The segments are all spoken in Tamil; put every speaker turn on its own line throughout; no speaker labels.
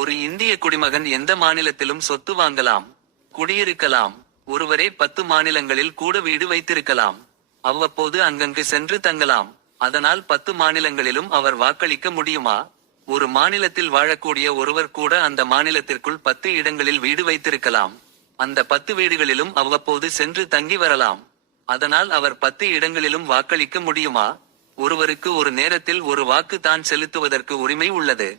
ஒரு இந்திய குடிமகன் எந்த மாநிலத்திலும் சொத்து வாங்கலாம் குடியிருக்கலாம் ஒருவரே பத்து மாநிலங்களில் கூட வீடு வைத்திருக்கலாம் அவ்வப்போது அங்கங்கு சென்று தங்கலாம் அதனால் பத்து மாநிலங்களிலும் அவர் வாக்களிக்க முடியுமா? ஒரு மாநிலத்தில் வாழக்கூடிய ஒருவர் கூட அந்த மாநிலத்திற்குள் பத்து இடங்களில் வீடு வைத்திருக்கலாம் அந்த பத்து வீடுகளிலும் அவ்வப்போது சென்று தங்கி வரலாம் அதனால் அவர் பத்து இடங்களிலும் வாக்களிக்க முடியுமா? ஒருவருக்கு ஒரு நேரத்தில் ஒரு வாக்கு தான் செலுத்துவதற்கு உரிமை உள்ளது.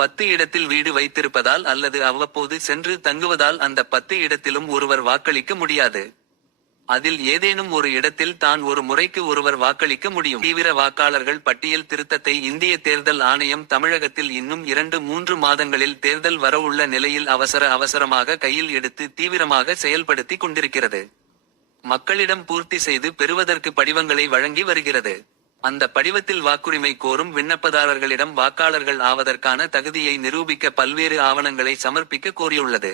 பத்து இடத்தில் வீடு வைத்திருப்பதால் அல்லது அவ்வப்போது சென்று தங்குவதால் அந்த பத்து இடத்திலும் ஒருவர் வாக்களிக்க முடியாது. அதில் ஏதேனும் ஒரு இடத்தில் தான் ஒரு முறைக்கு ஒருவர் வாக்களிக்க முடியும். தீவிர வாக்காளர்கள் பட்டியல் திருத்தத்தை இந்திய தேர்தல் ஆணையம் தமிழகத்தில் இன்னும் இரண்டு மூன்று மாதங்களில் தேர்தல் வரவுள்ள நிலையில் அவசர அவசரமாக கையில் எடுத்து தீவிரமாக செயல்படுத்தி கொண்டிருக்கிறது. மக்களிடம் பூர்த்தி செய்து பெறுவதற்கு படிவங்களை வழங்கி வருகிறது. அந்த படிவத்தில் வாக்குரிமை கோரும் விண்ணப்பதாரர்களிடம் வாக்காளர்கள் ஆவதற்கான தகுதியை நிரூபிக்க பல்வேறு ஆவணங்களை சமர்ப்பிக்க கோரியுள்ளது.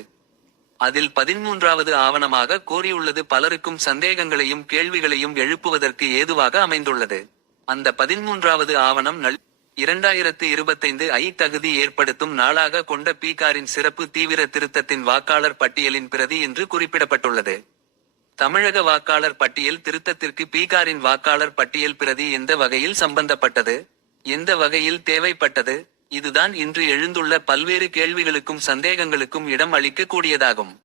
அதில் பதிமூன்றாவது ஆவணமாக கோரியுள்ளது பலருக்கும் சந்தேகங்களையும் கேள்விகளையும் எழுப்புவதற்கு ஏதுவாக அமைந்துள்ளது. அந்த பதிமூன்றாவது ஆவணம் நல் இரண்டாயிரத்து இருபத்தைந்து ஐ தகுதி ஏற்படுத்தும் நாளாக கொண்ட பீகாரின் சிறப்பு தீவிர திருத்தத்தின் வாக்காளர் பட்டியலின் பிரதி என்று குறிப்பிடப்பட்டுள்ளது. தமிழக வாக்காளர் பட்டியல் திருத்தத்திற்கு பீகாரின் வாக்காளர் பட்டியல் பிரதி எந்த வகையில் சம்பந்தப்பட்டது? எந்த வகையில் தேவைப்பட்டது? இதுதான் இன்று எழுந்துள்ள பல்வேறு கேள்விகளுக்கும் சந்தேகங்களுக்கும் இடம் அளிக்க கூடியதாகும்